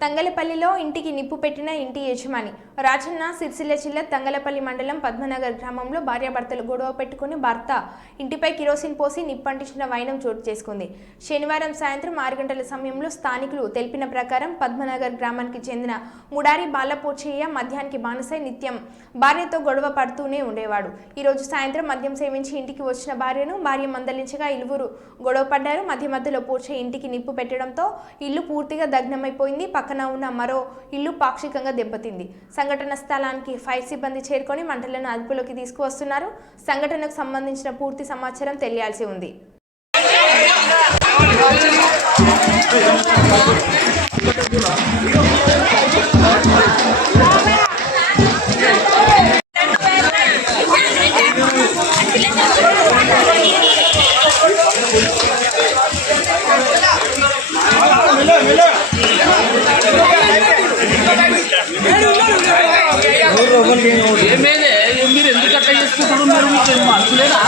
తంగలపల్లిలో ఇంటికి నిప్పు పెట్టిన ఇంటి యజమాని. రాజన్న సిరిసిల్ల జిల్లా తంగలపల్లి మండలం పద్మనగర్ గ్రామంలో భార్యాభర్తలు గొడవ పెట్టుకుని భర్త ఇంటిపై కిరోసిన్ పోసి నిప్పంటించిన వైనం చోటు చేసుకుంది. శనివారం సాయంత్రం ఆరు గంటల సమయంలో స్థానికులు తెలిపిన ప్రకారం పద్మనగర్ గ్రామానికి చెందిన ముడారి బాలపోచయ్య మద్యానికి బానిసై నిత్యం భార్యతో గొడవ పడుతూనే ఉండేవాడు. ఈరోజు సాయంత్రం మద్యం సేవించి ఇంటికి వచ్చిన భార్యను భార్య మందలించగా ఇరువురు గొడవ పడ్డారు. మధ్య మధ్యలో పోచే ఇంటికి నిప్పు పెట్టడంతో ఇల్లు పూర్తిగా దగ్నమైపోయింది. పక్కన ఉన్న మరో ఇల్లు పాక్షికంగా దెబ్బతింది. సంఘటన స్థలానికి ఫైర్ సిబ్బంది చేరుకొని మంటలను అదుపులోకి తీసుకువస్తున్నారు. సంఘటనకు సంబంధించిన పూర్తి సమాచారం తెలియాల్సి ఉంది. మీరు ఎందుకు అట్లా చేసుకుంటారు మీరు మీకు ఏం మనసు లేదా